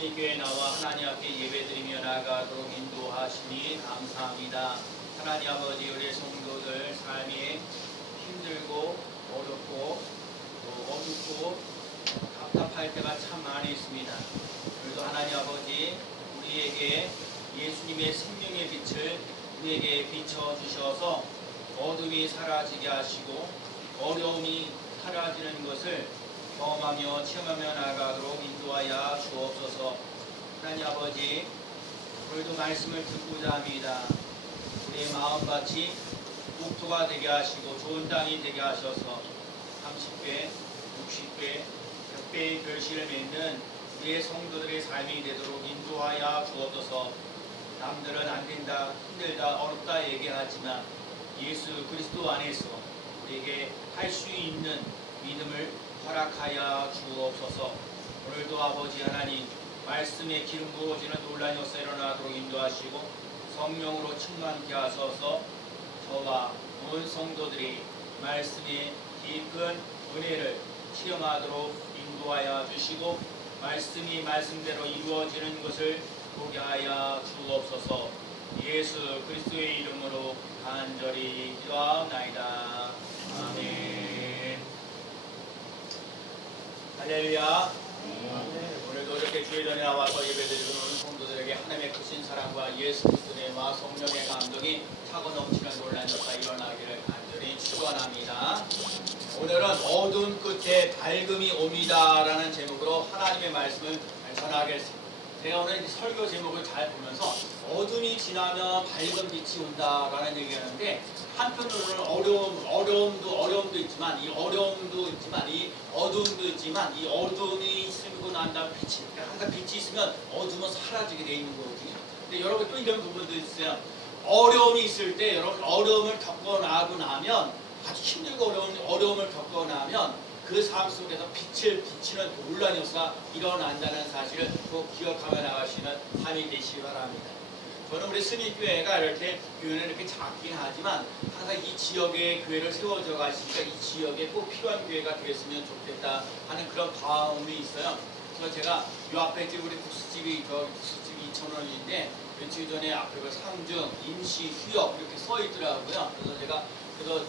신입교회에 나와 하나님 앞에 예배드리며 나아가도록 인도하시니 감사합니다. 하나님 아버지, 우리 성도들 삶이 힘들고 어렵고 또 어둡고 답답할 때가 참 많이 있습니다. 그래도 하나님 아버지, 우리에게 예수님의 생명의 빛을 우리에게 비춰주셔서 어둠이 사라지게 하시고 어려움이 사라지는 것을 경험하며 체험하며 나아가도록 인도하여 주옵소서. 하나님 아버지, 오늘도 말씀을 듣고자 합니다. 우리의 마음같이 목토가 되게 하시고 좋은 땅이 되게 하셔서 30배, 60배, 100배의 결실을 맺는 우리의 성도들의 삶이 되도록 인도하여 주옵소서. 남들은 안 된다, 힘들다, 어렵다 얘기하지만 예수 그리스도 안에서 우리에게 할 수 있는 믿음을 허락하여 주옵소서. 오늘도 아버지 하나님 말씀에 기름 부어지는 놀라운 역사 일어나도록 인도하시고 성령으로 충만케 하소서. 저와 온 성도들이 말씀의 깊은 은혜를 체험하도록 인도하여 주시고 말씀이 말씀대로 이루어지는 것을 보게 하여 주옵소서. 예수 그리스도의 이름으로 간절히 기도하옵나이다. 아멘. 할렐루야. 오늘도 이렇게 주의 전에 나와서 예배드리는 성도들에게 하나님의 크신 사랑과 예수 그리스도의 마 성령의 감동이 차고 넘치는 놀라운 역사 일어나기를 간절히 축원합니다. 오늘은 어두운 끝에 밝음이 옵니다라는 제목으로 하나님의 말씀을 전하겠습니다. 제가 오늘 설교 제목을 잘 보면서 어둠이 지나면 밝은 빛이 온다라는 얘기하는데 한편으로는 어려움도 있지만 이 어려움도 있지만 이 어두움도 있지만 이 어두움이 있고 난 다음 빛이, 그러니까 항상 빛이 있으면 어둠은 사라지게 돼 있는 거거든요. 근데 여러분 또 이런 부분도 있어요. 어려움이 있을 때 여러분 어려움을 겪고 나고 나면 아주 힘들고 어려움을 겪고 나면 그 삶 속에서 빛을 비치는 놀라운 역사가 일어난다는 사실을 꼭 기억하며 나가시는 삶이 되시기 바랍니다. 저는 우리 스님교회가 이렇게 교회는 이렇게 작긴 하지만 항상 이 지역에 교회를 세워져 가시니까 이 지역에 꼭 필요한 교회가 되겠으면 좋겠다 하는 그런 마음이 있어요. 그래서 제가 이 앞에 지금 우리 국수집이 2,000원인데 며칠 전에 앞에 상중, 임시, 휴업 이렇게 써 있더라고요. 그래서 제가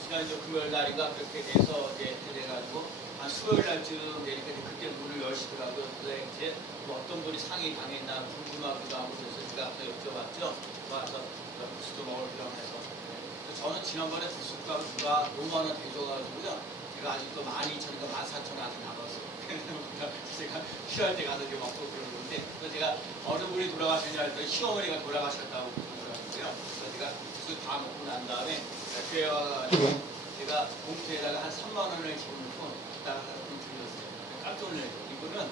지난주 금요일 날인가 그렇게 돼서 돼가지고 한 수요일 날쯤 되니까 그때 문을 여시더라고요. 그래서 이제 뭐 어떤 분이 상이 당했나 궁금하기도 하고 그래서 제가 앞서 여쭤봤죠. 와서 국수도 먹으려고 해서. 저는 지난번에 국수값을 누가 5만 원 대줘가지고요. 제가 아직도 12,000원인가 14,000원 아직 남았어요. 제가 필요할 때 가서 먹고 그러는데 그래서 제가 어느 분이 돌아가셨냐 했더니 시어머니가 돌아가셨다고 그러더라고요. 그래서 제가 국수 다 먹고 난 다음에 교회 와가지고 제가 봉투에다가 한 3만 원을 집어넣고 딱 드렸어요. 깜짝 놀랐어요. 이분은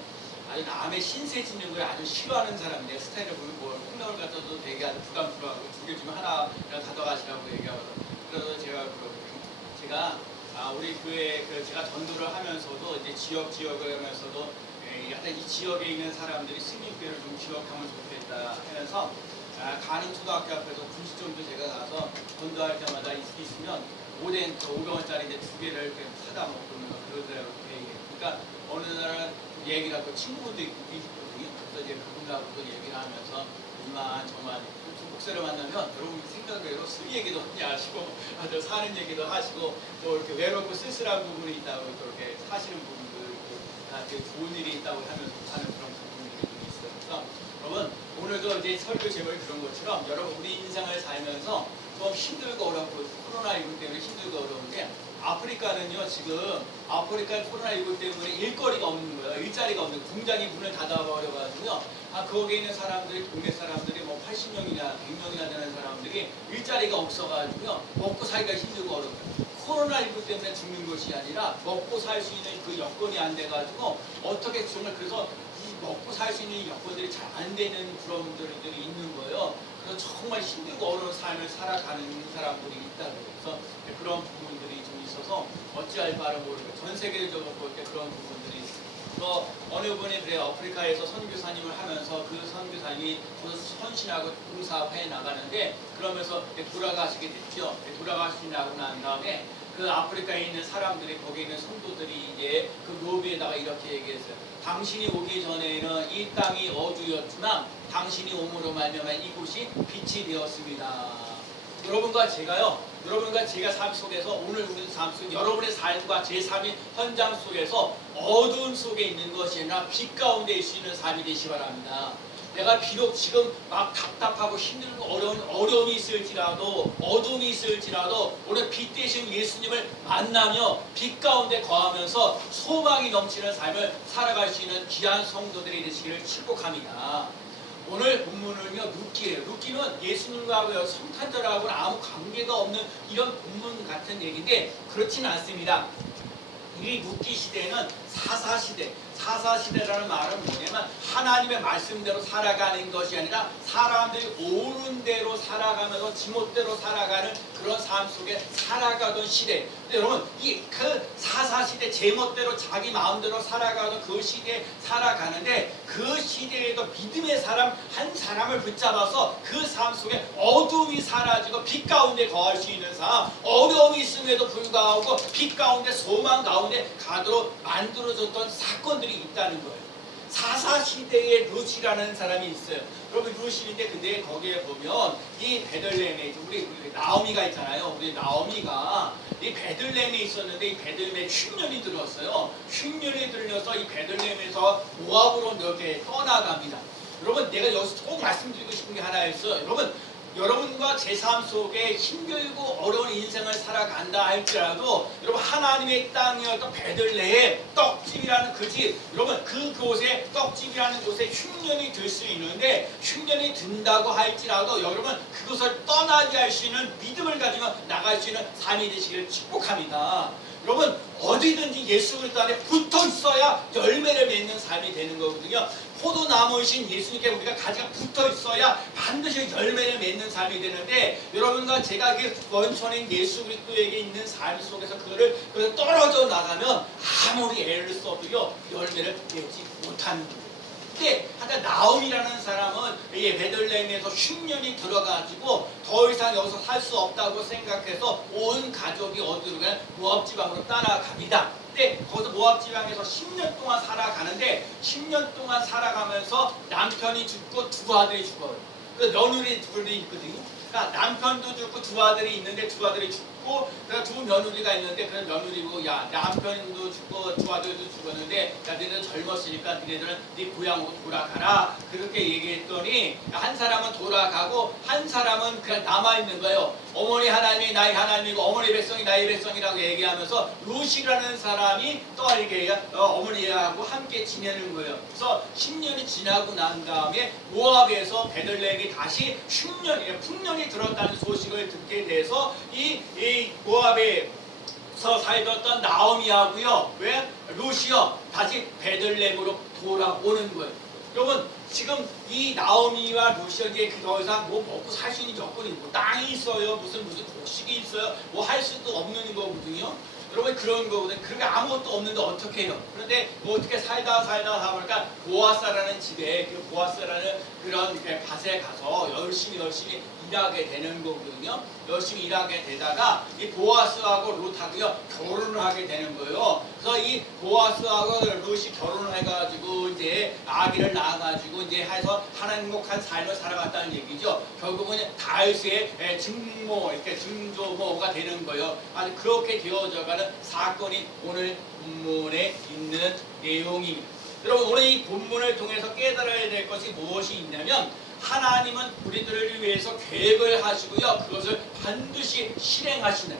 아주 남의 신세 짓는 걸 아주 싫어하는 사람인데 스타일을 보면 뭐 콩나물 갖다도 되게 아주 부담스러워하고 2개 주면 하나 가져가시라고 얘기하거든요. 그래서 제가 우리 교회 제가 전도를 하면서도 이제 지역을 하면서도 약간 이 지역에 있는 사람들이 스님교회를 좀 기억하면 좋겠다 하면서 가는 초등학교 앞에서 2시 정도 제가 가서 전도할 때마다 있으면 500원짜리인데 2개를 이렇게 사다 먹고 그러더라고요. 그러니까 어느 날은 얘기를 하고 친구분도 있거든요. 그래서 이제 그분하고 또 얘기를 하면서 이만저만 목사를 만나면 여러분 생각외로 술 얘기도 하시고 사는 얘기도 하시고 또 이렇게 외롭고 쓸쓸한 부분이 있다고 또 이렇게 사시는 부분들 되게 좋은 일이 있다고 하면서 사는 그런 부분들이 좀 있어요. 그래서 여러분 오늘도 이제 설교 제목이 그런 것처럼 여러분 우리 인생을 살면서 좀 힘들고 어렵고 코로나19 때문에 힘들고 어려운데 아프리카는요 지금 아프리카 코로나19 때문에 일거리가 없는 거예요. 일자리가 없는 거예요. 공장이 문을 닫아버려가지고요. 거기에 있는 사람들이 동네 사람들이 뭐 80명이나 100명이나 되는 사람들이 일자리가 없어가지고요. 먹고 살기가 힘들고 어렵고요. 코로나19 때문에 죽는 것이 아니라 먹고 살 수 있는 그 여건이 안 돼가지고 어떻게 정말 그래서 이 먹고 살 수 있는 여건들이 잘 안 되는 그런 분들이 있는 거예요. 그래서 정말 힘들고 어려운 삶을 살아가는 사람들이 있다고 그래서 그런 부분들이 좀 있어서 어찌할 바를 모르고 전 세계적으로 볼 때 그런 부분들이 또 어느 분이 그래요. 아프리카에서 선교사님을 하면서 그 선교사님이 헌신하고 봉사회 나가는데 그러면서 돌아가시게 됐죠. 돌아가시고 난 다음에 그 아프리카에 있는 사람들이 거기에 있는 성도들이 이제 그 노비에다가 이렇게 얘기했어요. 당신이 오기 전에는 이 땅이 어두웠지만 당신이 옴으로 말미암아 이곳이 빛이 되었습니다. 여러분과 제가 삶 속에서 오늘 우리 삶 속에 여러분의 삶과 제 삶의 현장 속에서 어두움 속에 있는 것이 아니라 빛 가운데 있을 수 있는 삶이 되시기 바랍니다. 내가 비록 지금 막 답답하고 힘들고 어려움이 있을지라도 어둠이 있을지라도 오늘 빛 대신 예수님을 만나며 빛 가운데 거하면서 소망이 넘치는 삶을 살아갈 수 있는 귀한 성도들이 되시기를 축복합니다. 오늘 본문은요, 룻기예요. 룻기는 예수님과 성탄절하고는 아무 관계가 없는 이런 본문 같은 얘기인데 그렇진 않습니다. 이 룻기 시대는 사사시대, 사사시대라는 말은 뭐냐면 하나님의 말씀대로 살아가는 것이 아니라 사람들이 옳은 대로 살아가면서 지멋대로 살아가는 그런 삶 속에 살아가던 시대. 근데 여러분 그 사사시대 제멋대로 자기 마음대로 살아가던 그 시대에 살아가는데 그 시대에도 믿음의 사람 한 사람을 붙잡아서 그 삶 속에 어둠이 사라지고 빛 가운데 거할 수 있는 삶, 어려움이 있음에도 불구하고 빛 가운데 소망 가운데 가도록 만들어졌던 사건들이 있다는 거예요. 사사시대에 룻이라는 사람이 있어요. 여러분 룻인데 근데 거기에 보면 이 베들레헴에 우리 나오미가 있잖아요. 우리 나오미가 이 베들레헴에 있었는데 이 베들레헴에 흉년이 들었어요. 흉년이 들려서 이 베들레헴에서 모압으로 이렇게 떠나갑니다. 여러분 내가 여기서 꼭 말씀드리고 싶은 게 하나 있어요. 여러분과 제 삶 속에 힘들고 어려운 인생을 살아간다 할지라도 여러분 하나님의 땅이었던 베들레헴 떡집이라는 그 집, 여러분 그곳에 떡집이라는 곳에 흉년이 들 수 있는데 흉년이 든다고 할지라도 여러분 그것을 떠나게 할 수 있는 믿음을 가지고 나갈 수 있는 삶이 되시기를 축복합니다. 여러분 어디든지 예수 그리스도 안에 붙어 있어야 열매를 맺는 삶이 되는 거거든요. 포도나무이신 예수님께 우리가 가지가 붙어 있어야 반드시 열매를 맺는 삶이 되는데 여러분과 제가 그 원천인 예수 그리스도에게 있는 삶 속에서 그걸 떨어져 나가면 아무리 애를 써도요 열매를 맺지 못하는 거예요. 근데 하여튼 나옴이라는 사람은 이 베들레헴에서 흉년이 들어가지고 더 이상 여기서 살 수 없다고 생각해서 온 가족이 어디로 가냐 모압 지방으로 떠나갑니다. 근데 거기서 모압 지방에서 10년 동안 살아가는데 10년 동안 살아가면서 남편이 죽고 두 아들이 죽어요. 그 며느리 둘이 있거든요. 그러니까 남편도 죽고 두 아들이 있는데 두 아들이 죽고 두 며느리가 있는데 그 며느리고 야 남편도 죽고 두 아들도 죽었는데 야 너희들 젊었으니까 너희들은 네 고향으로 돌아가라 그렇게 얘기했더니 한 사람은 돌아가고 한 사람은 그냥 남아있는 거예요. 어머니 하나님이 나의 하나님이고 어머니 백성이 나의 백성이라고 얘기하면서 룻이라는 사람이 또 이렇게 어머니하고 함께 지내는 거예요. 그래서 10년이 지나고 난 다음에 모압에서 베들레헴이 다시 풍년이 들었다는 소식을 듣게 돼서 이 모압에서 살던 나오미하고요, 왜 룻이요 다시 베들레헴으로 돌아오는 거예요. 여러분 지금 이 나오미와 룻이 이제 더 이상 뭐 먹고 살 수 있는 여건이 뭐 땅이 있어요, 무슨 곡식이 있어요, 뭐 할 수도 없는 거거든요. 여러분 그런 거거든요. 그런 게 아무것도 없는데 어떻게 해요? 그런데 뭐 어떻게 살다 보니까 보아스라는 집에 그 보아스라는 그런 밭에 가서 열심히 일하게 되는 거거든요. 열심히 일하게 되다가 이 보아스하고 룻하고요 결혼을 하게 되는 거예요. 그래서 이 보아스하고 룻이 결혼을 해가지고 이제 아기를 낳아가지고 이제 해서 행복한 삶을 살아갔다는 얘기죠. 결국은 다윗의 증조모가 되는 거예요. 아주 그렇게 되어져가는 사건이 오늘 본문에 있는 내용입니다. 여러분 오늘 이 본문을 통해서 깨달아야 될 것이 무엇이 있냐면 하나님은 우리들을 위해서 계획을 하시고요 그것을 반드시 실행하시는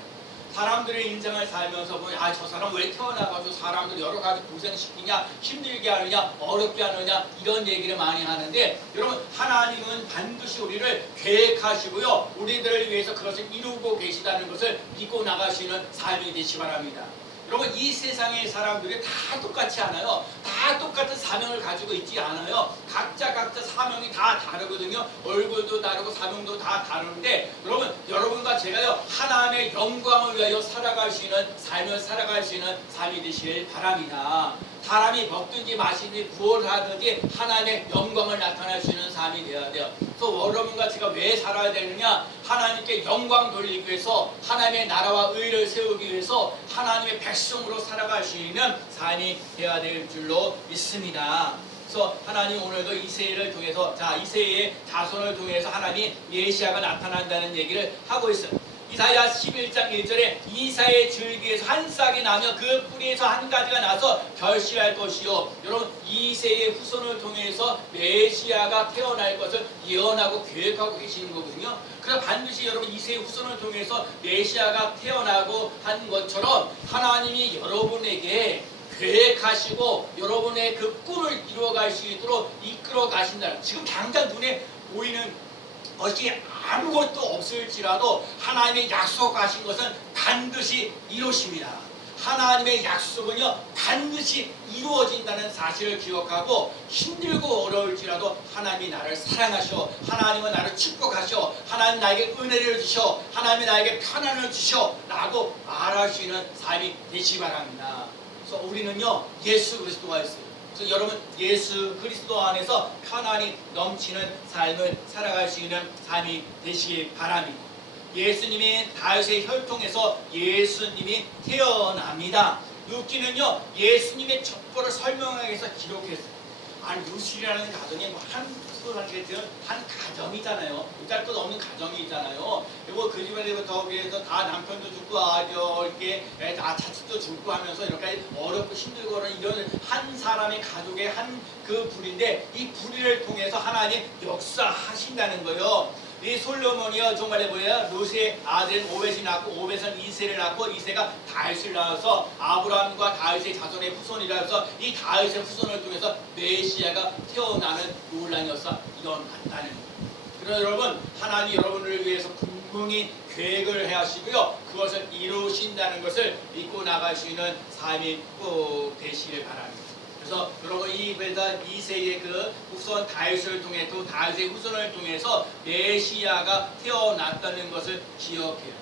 사람들의 인생을 살면서 보면 저 사람 왜 태어나가지고 사람들 여러 가지 고생시키냐 힘들게 하느냐 어렵게 하느냐 이런 얘기를 많이 하는데 여러분 하나님은 반드시 우리를 계획하시고요 우리들을 위해서 그것을 이루고 계시다는 것을 믿고 나가시는 삶이 되시기 바랍니다. 여러분 이 세상의 사람들이 다 똑같지 않아요. 다 똑같은 사명을 가지고 있지 않아요. 각자 사명이 다 다르거든요. 얼굴도 다르고 사명도 다 다른데 여러분과 제가요 하나님의 영광을 위하여 살아갈 수 있는 삶을 살아갈 수 있는 삶이 되시길 바랍니다. 사람이 먹든지 마시든지 구원하든지 하나님의 영광을 나타낼 수 있는 삶이 되어야 돼요. 그래서 여러분과 제가 왜 살아야 되느냐? 하나님께 영광 돌리기 위해서 하나님의 나라와 의를 세우기 위해서 하나님의 백성으로 살아갈 수 있는 삶이 되어야 될 줄로 믿습니다. 그래서 하나님 오늘도 이새를 통해서 이새의 자손을 통해서 하나님이 메시아가 나타난다는 얘기를 하고 있어요. 이사야 11장 1절에 이사의 줄기에서 한 싹이 나며 그 뿌리에서 한 가지가 나서 결실할 것이요. 여러분 이새의 후손을 통해서 메시아가 태어날 것을 예언하고 계획하고 계시는 거거든요. 그래서 반드시 여러분 이새의 후손을 통해서 메시아가 태어나고 한 것처럼 하나님이 여러분에게 계획하시고 여러분의 그 꿈을 이루어갈 수 있도록 이끌어 가신다. 지금 당장 눈에 보이는 것이 아무것도 없을지라도 하나님의 약속하신 것은 반드시 이루십니다. 하나님의 약속은요 반드시 이루어진다는 사실을 기억하고 힘들고 어려울지라도 하나님이 나를 사랑하셔, 하나님은 나를 축복하셔, 하나님 나에게 은혜를 주셔, 하나님이 나에게 편안을 주셔 라고 말할 수 있는 삶이 되시기 바랍니다. 그래서 우리는요 예수 그리스도가 있어요. 그래서 여러분 예수 그리스도 안에서 편안히 넘치는 삶을 살아갈 수 있는 삶이 되시기 바랍니다. 예수님이 다윗의 혈통에서 예수님이 태어납니다. 루키는요 예수님의 첩보를 설명하기 위해서 기록했어요. 아니 루시라는 가정이 한 가정이잖아요. 일단 끝 없는 가정이 있잖아요. 그리고 그 집안에부터 위해서 다 남편도 죽고 이렇게 자식도 죽고 하면서 이렇게 어렵고 힘들고 이런 한 사람의 가족의 한 그 불인데 이 불의를 통해서 하나님 역사하신다는 거예요. 이 솔로몬이요 정말 뭐예요? 룻의 아들인 오벳이 낳고 오벳은 이새를 낳고 이새가 다윗을 낳아서 아브라함과 다윗의 자손의 후손이라 해서 이 다윗의 후손을 통해서 메시아가 태어나는 논란이 일어났다는 거예요. 그래서 여러분 하나님이 여러분을 위해서 분명히 계획을 하시고요 그것을 이루신다는 것을 믿고 나갈 수 있는 삶이 꼭 되시길 바랍니다. 그래서 여러분 이세의 그 후손 다윗을 통해 또 다윗의 후손을 통해서 메시아가 태어났다는 것을 기억해요.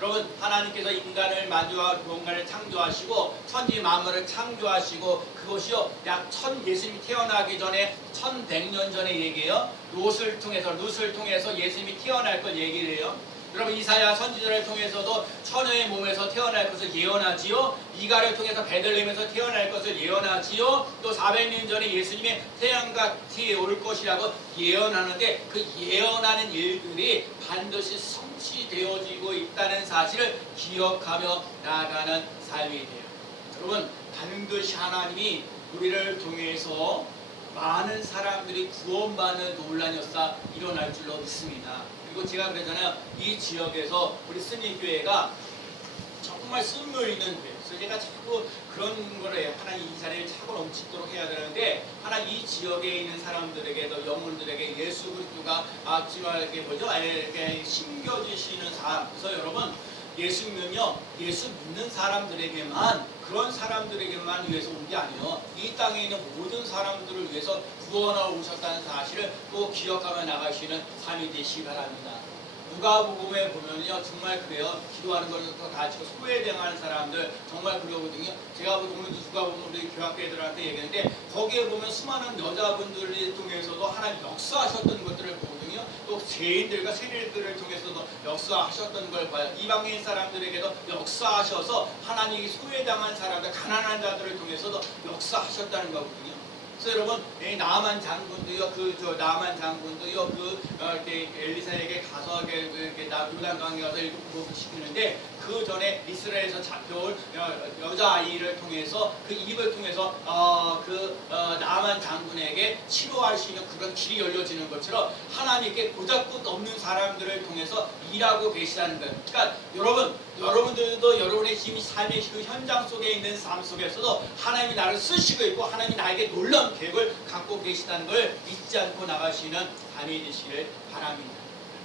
여러분 하나님께서 인간을 만주하고 무언가를 창조하시고 천지 만물을 창조하시고 그것이요 약 예수님이 태어나기 전에 1100년 전의 얘기예요. 룻을 통해서 예수님이 태어날 걸 얘기를 해요. 여러분 이사야 선지자를 통해서도 처녀의 몸에서 태어날 것을 예언하지요. 미가를 통해서 베들레헴에서 태어날 것을 예언하지요. 또 400년 전에 예수님의 태양같이 올 것이라고 예언하는데 그 예언하는 일들이 반드시 성취되어지고 있다는 사실을 기억하며 나아가는 삶이 돼요. 여러분 반드시 하나님이 우리를 통해서 많은 사람들이 구원받는 논란이 일어날 줄로 믿습니다. 그리고 제가 그러잖아요. 이 지역에서 우리 스님교회가 정말 쓸모 있는 교회. 그래서 제가 자꾸 그런 거를 해요. 하나님 이 자리를 차고 넘치도록 해야 되는데 하나님 이 지역에 있는 사람들에게도 영혼들에게 예수 그리스도가 이렇게 이렇게 심겨주시는 사람. 그래서 여러분 예수님은요 예수 믿는 사람들에게만 그런 사람들에게만 위해서 온 게 아니에요. 이 땅에 있는 모든 사람들을 위해서 구원하러 오셨다는 사실을 꼭 기억하며 나가시는 삶이 되시기 바랍니다. 누가복음에 보면요 정말 그래요. 기도하는 것을 가지고 소외당하는 사람들 정말 그러거든요. 제가 오늘도 누가복음 우리 교학교 애들한테 얘기했는데 거기에 보면 수많은 여자분들을 통해서도 하나님 역사하셨던 것들을 보거든요. 또 죄인들과 세리들을 통해서도 역사하셨던 걸 봐요. 이방인 사람들에게도 역사하셔서 하나님이 소외당한 사람들 가난한 자들을 통해서도 역사하셨다는 거거든요. 그래서 여러분 나아만 장군도요 나아만 장군도요 엘리사에게 가서 요단강에 가서 일곱 시키는데 그 전에 이스라엘에서 잡혀온 여자아이를 통해서 그 입을 통해서 나아만 장군에게 치료할 수 있는 그런 길이 열려지는 것처럼 하나님께 고작고 없는 사람들을 통해서 일하고 계시다는 거예요. 그러니까 여러분들도 여러분의 삶의 그 현장 속에 있는 삶 속에서도 하나님이 나를 쓰시고 있고 하나님이 나에게 놀라운 계획을 갖고 계시다는 걸 잊지 않고 나갈 수 있는 삶이 되시기를 바랍니다.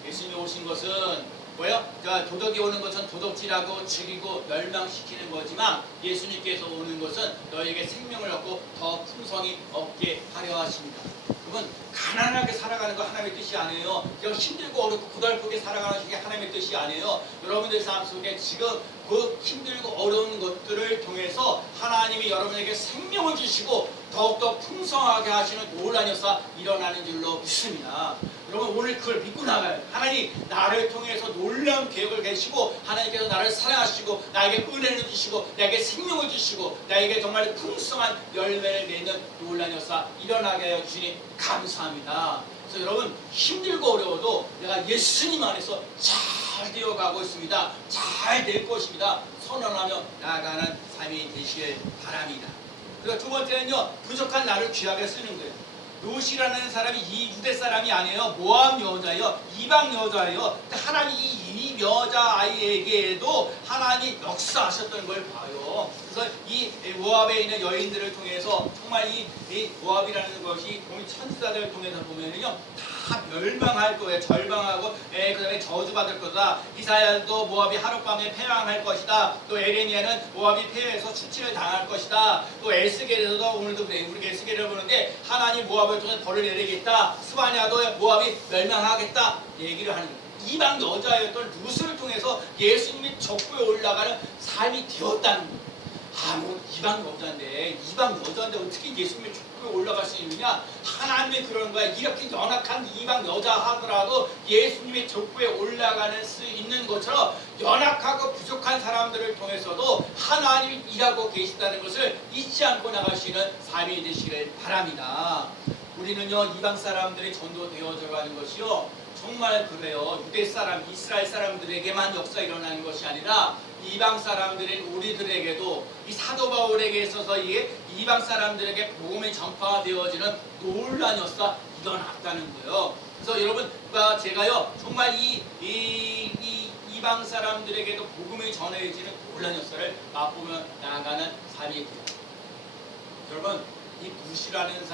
예수님이 오신 것은 뭐예요? 도덕이 오는 것은 도덕질하고 죽이고 멸망시키는 거지만 예수님께서 오는 것은 너에게 생명을 얻고 더 풍성히 얻게 하려 하십니다. 그건 가난하게 살아가는 거 하나님의 뜻이 아니에요. 그냥 힘들고 어렵고 고달프게 살아가는 게 하나님의 뜻이 아니에요. 여러분들 삶 속에 지금 그 힘들고 어려운 것들을 통해서 하나님이 여러분에게 생명을 주시고 더욱더 풍성하게 하시는 놀라운 역사 일어나는 줄로 믿습니다. 여러분 오늘 그걸 믿고 나가요. 하나님 나를 통해서 놀라운 계획을 계시고 하나님께서 나를 사랑하시고 나에게 은혜를 주시고 나에게 생명을 주시고 나에게 정말 풍성한 열매를 맺는 놀라운 역사 일어나게 하여 주시니 감사합니다. 그래서 여러분 힘들고 어려워도 내가 예수님 안에서 잘 되어가고 있습니다. 잘 될 것입니다. 선언하며 나아가는 삶이 되시길 바랍니다. 그리고 두 번째는요, 부족한 나를 귀하게 쓰는 거예요. 롯이라는 사람이 이 유대 사람이 아니에요. 모압 여자예요. 이방 여자예요. 하나님이 이 여자아이에게도 하나님이 역사하셨던 걸 봐요. 그래서 이 모압에 있는 여인들을 통해서 정말 이 모압이라는 것이 천사들을 통해서 보면은요 다 멸망할 거예요. 절망하고 그 다음에 저주받을 거다. 이사야도 모압이 하룻밤에 패망할 것이다. 또 에레미야는 모압이 패해서 수치를 당할 것이다. 또 에스겔에서도 오늘도 그래요. 우리 에스겔을 보는데 하나님 모압을 통해 벌을 내리겠다. 스바냐도 모압이 멸망하겠다. 얘기를 하는 거예요. 이방 여자였던 룻을 통해서 예수님이 족보에 올라가는 삶이 되었다는 거예요. 뭐 이방 여자인데 어떻게 예수님의 족보에 올라갈 수 있느냐? 하나님의 그런 거야. 이렇게 연약한 이방 여자 하더라도 예수님의 족보에 올라가는 수 있는 것처럼 연약하고 부족한 사람들을 통해서도 하나님이 일하고 계시다는 것을 잊지 않고 나가시는 삶이 되시길 바랍니다. 우리는요 이방 사람들이 전도되어져 가는 것이요 정말 그래요. 유대 사람, 이스라엘 사람들에게만 역사 일어나는 것이 아니라 이방 사람들인 우리들에게도 이 사도 바울에게 있어서 이게 이방 사람들에게 복음이 전파되어지는 놀라운 역사 일어났다는 거예요. 그래서 여러분 제가요 정말 이방 사람들에게도 복음이 전해지는 놀라운 역사를 맛보며 나아가는 삶이 있고요. 여러분 이 룻이라는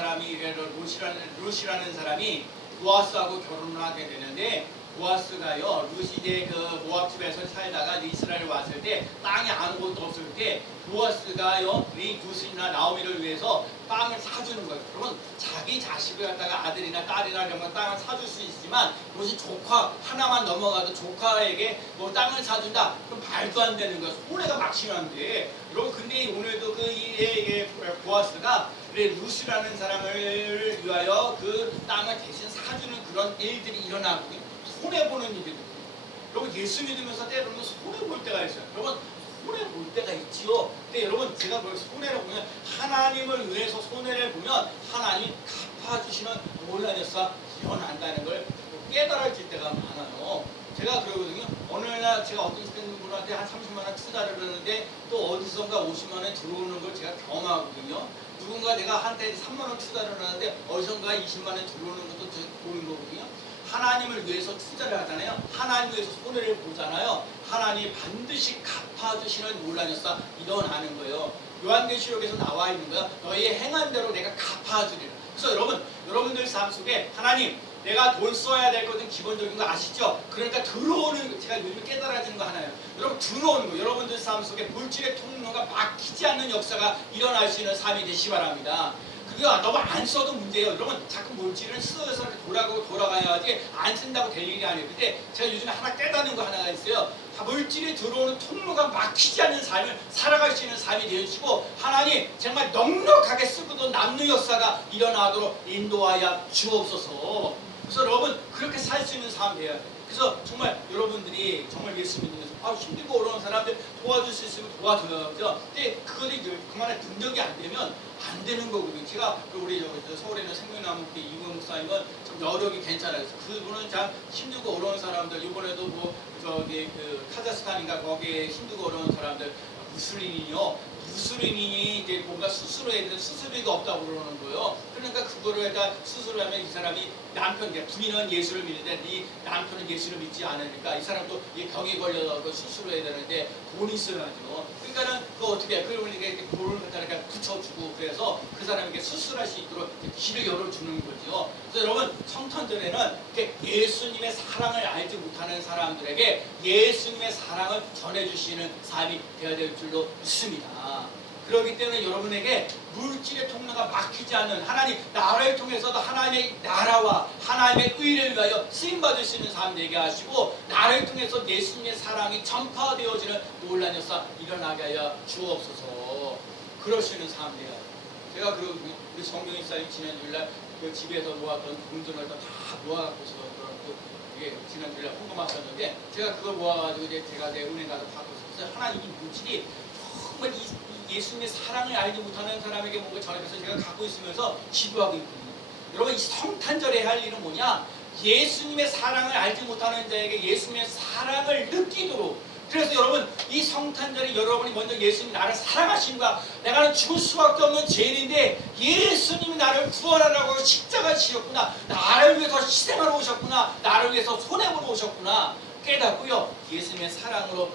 사람이 보아스하고 결혼을 하게 되는데 보아스가요 룻이 이제 그 모압 집에서 살다가 이스라엘 왔을 때 땅이 아무것도 없을 때 보아스가요 이 룻이나 나오미를 위해서 땅을 사주는 거예요. 그러면 자기 자식을 갖다가 아들이나 딸이나 이런 거 땅을 사줄 수 있지만 룻이 조카 하나만 넘어가도 조카에게 뭐 땅을 사준다? 그럼 말도 안 되는 거예요. 손해가 막심한데 여러분 근데 오늘도 보아스가 룻이라는 사람을 위하여 그 땅을 대신 사주는 그런 일들이 일어나고 손해보는 일이거든요. 여러분 예수 믿으면서 때로는 손해볼 때가 있어요. 여러분 손해볼 때가 있지요. 근데 여러분 제가 뭘 손해를 보면 하나님을 위해서 손해를 보면 하나님이 갚아주시는 놀라운 역사 일어난다는 걸 깨달아질 때가 많아요. 제가 그러거든요. 어느 날 제가 어떤 분한테 한 30만 원 투자를 하는데 또 어디선가 50만 원 들어오는 걸 제가 경험하거든요. 누군가 내가 한때 3만 원 투자를 하는데 어디선가 20만 원 들어오는 것도 제가 보는 거거든요. 하나님을 위해서 투자를 하잖아요. 하나님을 위해서 손해를 보잖아요. 하나님이 반드시 갚아주시는 놀라운 역사 일어나는 거예요. 요한계시록에서 나와 있는 거야. 너희의 행한 대로 내가 갚아주리라. 그래서 여러분들 삶 속에 하나님 내가 돈 써야 될 것은 기본적인 거 아시죠? 그러니까 들어오는 제가 요즘 깨달아지는 거 하나예요. 여러분 들어오는 거 여러분들 삶 속에 물질의 통로가 막히지 않는 역사가 일어날 수 있는 삶이 되시기 바랍니다. 그게 너무 안 써도 문제예요. 여러분 자꾸 물질을 써서 돌아가야지 안 쓴다고 될 일이 아니에요. 근데 제가 요즘에 하나 깨닫는 거 하나가 있어요. 물질이 들어오는 통로가 막히지 않는 삶을 살아갈 수 있는 삶이 되어주시고 하나님 정말 넉넉하게 쓰고도 남는 역사가 일어나도록 인도하여 주옵소서. 그래서 여러분 그렇게 살 수 있는 삶 돼야 돼요. 그래서 정말 여러분들이 정말 예수 믿으면서 힘들고 어려운 사람들 도와줄 수 있으면 도와줘야죠. 근데 그것이 그만한 능력이 안 되면 안 되는 거거든요. 제가 우리 서울에 있는 생명나무교회 이구 목사님은 좀 여력이 괜찮아요. 그분은 참 힘들고 어려운 사람들 이번에도 카자흐스탄인가 거기에 힘들고 어려운 사람들 무슬림이 이제 뭔가 수술해야 되는 수술비가 없다고 그러는 거예요. 그러니까 그거를 갖다 수술하면 이 사람이 부인은 예수를 믿는데 네 남편은 예수를 믿지 않으니까 이 사람도 병이 걸려서 수술을 해야 되는데 돈이 있어야죠. 그러니까는 그거 어떻게 해? 그러면 이렇게 돈을 갖다 붙여주고 그래서 그 사람에게 수술할 수 있도록 길을 열어주는 거죠. 그래서 여러분 성탄절에는 예수님의 사랑을 알지 못하는 사람들에게 예수님의 사랑을 전해주시는 삶이 되어야 될 줄로 믿습니다. 그렇기 때문에 여러분에게 물질의 통로가 막히지 않는 하나님 나라를 통해서도 하나님의 나라와 하나님의 의를 위하여 쓰임받을 수 있는 삶 되게 하시고 나라를 통해서 예수님의 사랑이 전파되어지는 놀라운 역사 일어나게 하여 주옵소서. 그러시는 삶 되게 하여 제가 우리 성경일사님 지난주일날 그 집에서 모았던 돈들을 다 모아갖고서 그 이게 지난주일날 헌금했었는데 제가 그걸 모아가지고 이제 제가 내 은행 가서 받고 있었어요. 하나님이 물질이 정말 이 예수님의 사랑을 알지 못하는 사람에게 뭔가 전해서 제가 갖고 있으면서 기도하고 있거든요. 여러분 이 성탄절에 할 일은 뭐냐? 예수님의 사랑을 알지 못하는 자에게 예수님의 사랑을 느끼도록. 그래서 여러분 이 성탄절에 여러분이 먼저 예수님이 나를 사랑하신가, 내가는 죽을 수밖에 없는 죄인인데 예수님이 나를 구원하라고 십자가 지셨구나, 나를 위해서 희생하러 오셨구나, 나를 위해서 손해보러 오셨구나 깨닫고요, 예수님의 사랑으로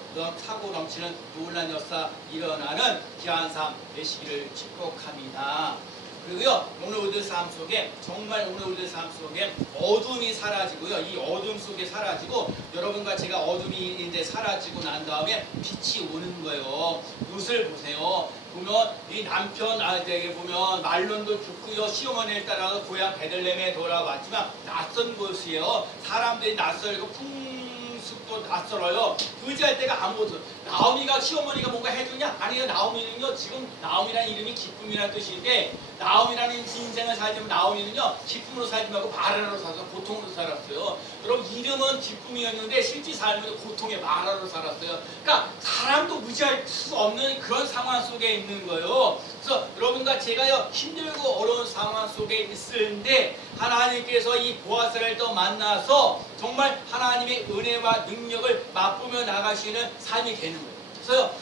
타고 넘치는 놀란 역사 일어나는 귀한 삶 되시기를 축복합니다. 그리고요, 오늘 우리들 삶 속에 정말 오늘 우리들 삶 속에 어둠이 사라지고요, 이 어둠 속에 사라지고 여러분과 제가 어둠이 이제 사라지고 난 다음에 빛이 오는 거예요. 옷을 보세요. 보면 이 남편 아들에게 보면 말론도 죽고요, 시어머니를 따라서 고향 베들레헴에 돌아왔지만 낯선 곳이에요. 사람들이 낯설고 풍습도 낯설어요. 의지할 데가 아무것도. 나오미가 시어머니가 뭔가 해주냐? 아니요. 나오미는요, 지금 나오미라는 이름이 기쁨이라는 뜻인데, 나오미라는 인생을 살지만 나오미는요 기쁨으로 살지 말고 마라로 살아서 고통으로 살았어요. 여러분 이름은 기쁨이었는데 실제 삶은 고통의 마라로 살았어요. 그러니까 사람도 의지할 수 없는 그런 상황 속에 있는 거예요. 그래서 여러분과 제가요 힘들고 어려운 상황 속에 있을때 하나님께서 이 보아스를 또 만나서 정말 하나님의 은혜와 능력을 맛보며 나가시는 삶이 되는 거예요. 그래서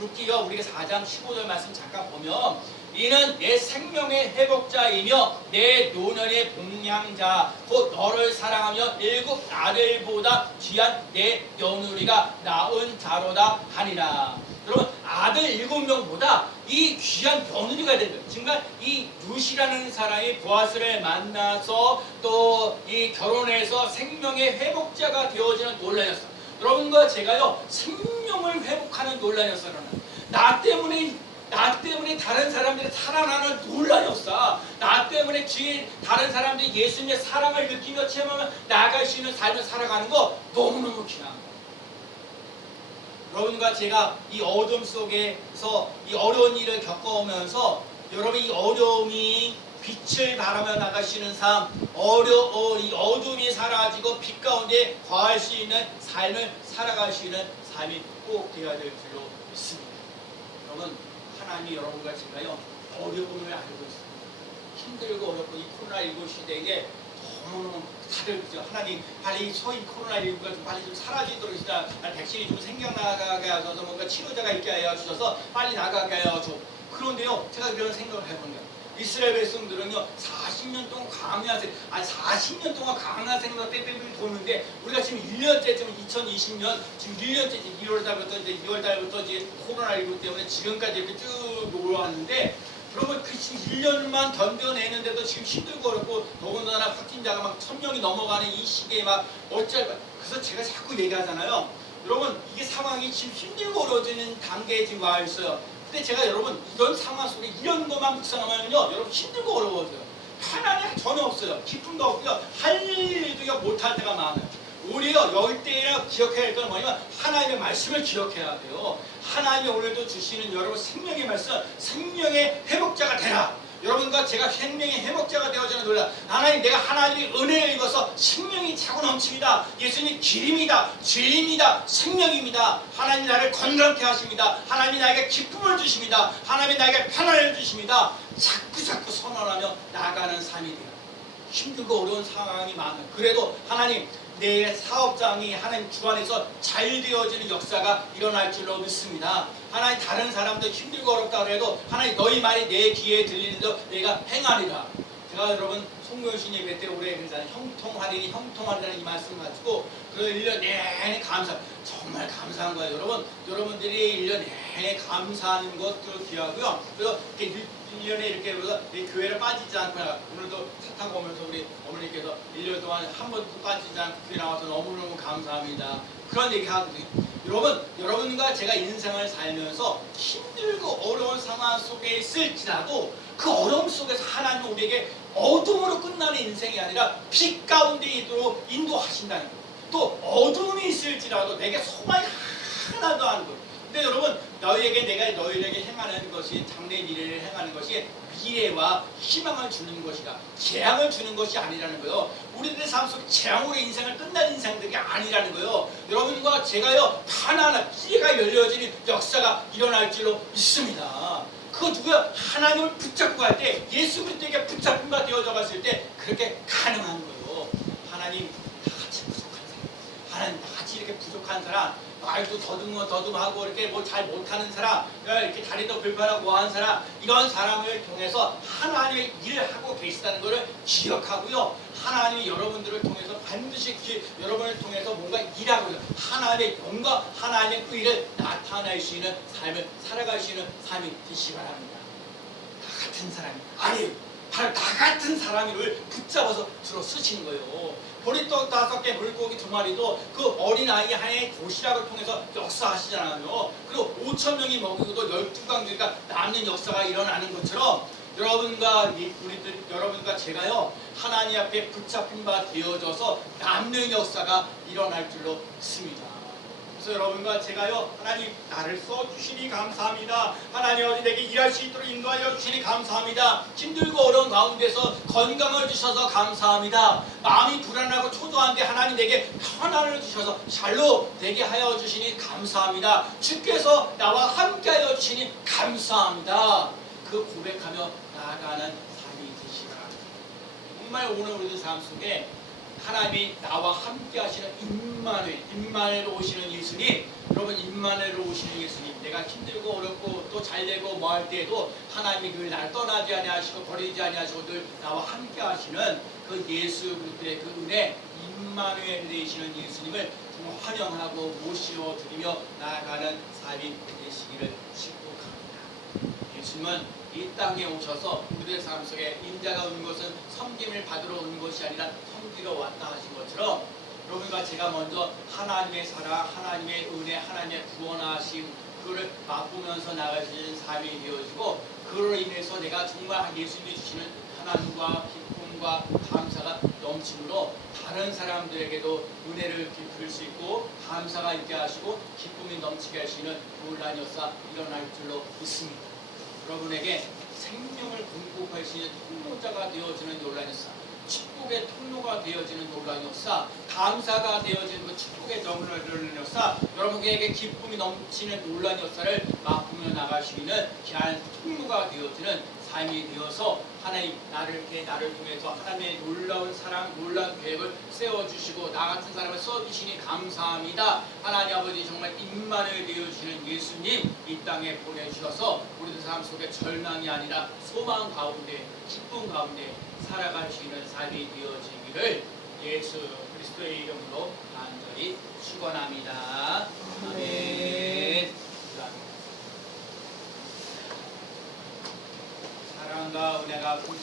루키가 우리가 4장 15절 말씀 잠깐 보면, 이는 내 생명의 회복자이며 내 노년의 봉양자 곧 너를 사랑하며 일곱 아들보다 귀한 내 며느리가 낳은 자로다 하니라. 여러분 아들 7명보다 이 귀한 며느리가 된 거예요. 정말 이 룻이라는 사람이 보아스를 만나서 또 이 결혼해서 생명의 회복자가 되어지는 논란이었어. 여러분과 제가요 생명을 회복하는 논란이었어요. 나 때문에 다른 사람들이 살아나는 논란이 없어. 나 때문에 뒤에 다른 사람들이 예수님의 사랑을 느끼며 체험하며 나아갈 수 있는 삶을 살아가는 거 너무너무 귀한 거야. 여러분과 제가 이 어둠 속에서 이 어려운 일을 겪어오면서 여러분 이 어려움이 빛을 바라며 나가시는 삶, 이 어둠이 사라지고 빛 가운데 거할 수 있는 삶을 살아갈 수 있는 삶이 꼭 되어야 될 줄로 믿습니다. 여러분 하나님이 여러분과 제가요 어려움을 알고 있습니다. 힘들고 어렵고 이 코로나19 시대에 너무너무 다들 그죠. 하나님 빨리 소위 코로나19가 좀 빨리 좀 사라지도록 해서 백신이 좀 생겨나가게 하셔서 뭔가 치료자가 있게 하여 주셔서 빨리 나가게 하여 줘. 그런데요 제가 그런 생각을 해본 거예요. 이스라엘 백성들은요 40년 동안 강야생, 40년 동안 강야생으로 뺑뺑뺑 도는데 우리가 지금 1년째, 지금 2020년 지금 1년째 1월달부터 이제 2월달부터 이제 코로나19 때문에 지금까지 이렇게 쭉 올라왔는데, 여러분 그 지금 1년만 견뎌내는데도 지금 힘들고 어렵고 더군다나 확진자가 막 1000명이 넘어가는 이 시기에 막 어쩔까. 그래서 제가 자꾸 얘기하잖아요. 여러분 이게 상황이 지금 힘들고 어려워지는 단계에 지금 와 있어요. 근데 제가 여러분 이런 상황 속에 이런 것만 묵상하면요 여러분 힘들고 어려워져요. 편안이 전혀 없어요. 기쁨도 없고요. 할 일도 못할 때가 많아요. 오히려 열대야 기억해야 할 건 뭐냐면 하나님의 말씀을 기억해야 돼요. 하나님이 오늘도 주시는 여러분 생명의 말씀, 생명의 회복자가 되라. 여러분과 제가 생명의 회복자가 되어지는 놀라. 하나님 내가 하나님의 은혜를 입어서 생명이 차고 넘칩니다. 예수님이 길입니다. 죄입니다. 생명입니다. 하나님 나를 건강케 하십니다. 하나님이 나에게 기쁨을 주십니다. 하나님이 나에게 편안을 주십니다. 자꾸 선언하며 나아가는 삶이 돼요. 힘들고 어려운 상황이 많아요. 그래도 하나님 내 사업장이 하나님 주 안에서 잘 되어지는 역사가 일어날 줄로 믿습니다. 하나님 다른 사람들 힘들고 어렵다 그래도 하나님 너희 말이 내 귀에 들리는데 내가 행하리라. 제가 여러분 송명신 예배 때 올해 그랬잖아요. 형통하리라는 이 말씀 가지고 그 1년 내내 정말 감사한 거예요. 여러분들이 1년 내내 감사하는 것도 귀하고요. 그래서 1년에 이렇게 그래서 이 교회를 빠지지 않고 오늘도 차 타고 오면서 우리 어머니께서 1년 동안 한 번도 빠지지 않고 교회 나와서 너무너무 감사합니다. 그런 얘기 하거든요. 여러분과 제가 인생을 살면서 힘들고 어려운 상황 속에 있을지라도 그 어려움 속에서 하나님은 우리에게 어둠으로 끝나는 인생이 아니라 빛 가운데 있도록 인도하신다는 거예요. 또 어둠이 있을지라도 내게 소망이 하나도 안 보여요. 근데 여러분 내가 너희에게 행하는 것이 장래 미래를 행하는 것이 미래와 희망을 주는 것이다. 재앙을 주는 것이 아니라는 거요. 우리들의 삶 속에 재앙으로 인생을 끝난 인생들이 아니라는 거요. 여러분과 제가요 하나하나 미래가 열려지는 역사가 일어날 줄로 믿습니다. 그거 누구야? 하나님을 붙잡고 갈 때 예수 그리스도에게 붙잡힌 바 되어져 갔을 때 그렇게 가능한 거예요. 하나님 나같이 부족한 사람, 하나님 나같이 이렇게 부족한 사람, 말도 더듬하고 이렇게 뭐 잘 못하는 사람, 이렇게 다리도 불편하고 한 사람, 이런 사람을 통해서 하나님의 일을 하고 계시다는 것을 기억하고요. 하나님이 여러분들을 통해서 반드시 여러분을 통해서 뭔가 일하고 하나님의 영광, 하나님의 의를 나타낼 수 있는 삶을 살아갈 수 있는 삶이 되시기 바랍니다. 나 같은 사람이 아니에요. 바로 나 같은 사람을 붙잡아서 들어 쓰시는 거예요. 보리떡 5개, 물고기 2마리도 그 어린아이 하나의 도시락을 통해서 역사하시잖아요. 그리고 5,000명이 먹이고도 12강들과 남는 역사가 일어나는 것처럼 여러분과 제가요 하나님 앞에 붙잡힌 바 되어져서 남는 역사가 일어날 줄로 믿습니다. 그래서 여러분과 제가요 하나님 나를 써주시니 감사합니다. 하나님 어디 내게 일할 수 있도록 인도하여 주시니 감사합니다. 힘들고 어려운 가운데서 건강을 주셔서 감사합니다. 마음이 불안하고 초조한데 하나님 내게 평안을 주셔서 샬롬 되게 하여 주시니 감사합니다. 주께서 나와 함께 하여 주시니 감사합니다. 그 고백하며 나아가는 삶이 되시기 바랍니다. 정말 오늘 우리들 삶 속에 하나님이 나와 함께 하시는 임마누엘 오시는 예수님, 여러분 임마누엘 오시는 예수님, 내가 힘들고 어렵고 또 잘되고 뭐 할 때에도 하나님이 늘 날 떠나지 아니하시고 버리지 아니하시고 늘 나와 함께 하시는 그 예수 그리스도의 그 은혜, 임마누엘 되시는 예수님을 정말 환영하고 모시어 드리며 나아가는 삶이 되시기를 축복합니다. 예수님은 이 땅에 오셔서 우리들의 삶 속에 인자가 온 것은 섬김을 받으러 온 것이 아니라 섬기러 왔다 하신 것처럼 여러분과 제가 먼저 하나님의 사랑, 하나님의 은혜, 하나님의 구원하심 그거를 맛보면서 나가시는 삶이 되어지고 그로 인해서 내가 정말 예수님이 주시는 하나님과 기쁨과 감사가 넘침으로 다른 사람들에게도 은혜를 베풀 수 있고 감사가 있게 하시고 기쁨이 넘치게 하시는 놀라운 역사 일어날 줄로 믿습니다. 여러분에게 생명을 공급할 수 있는 통로자가 되어지는 놀라운 역사, 축복의 통로가 되어지는 놀라운 역사, 감사가 되어지는 그 축복의 놀라운 역사, 여러분에게 기쁨이 넘치는 놀라운 역사를 맛보며 나갈 수 있는 귀한 통로가 되어지는 삶이 되어서 하나님 나를 통해서 하나님의 놀라운 사랑, 놀라운 계획을 세워주시고 나 같은 사람을 써주시니 감사합니다. 하나님 아버지 정말 임마누엘 되어주시는 예수님 이 땅에 보내주셔서 우리들 삶 속에 절망이 아니라 소망 가운데 기쁨 가운데 살아갈 수 있는 삶이 되어지기를 예수 그리스도의 이름으로 간절히 축원합니다. 아멘. 사랑과 은혜가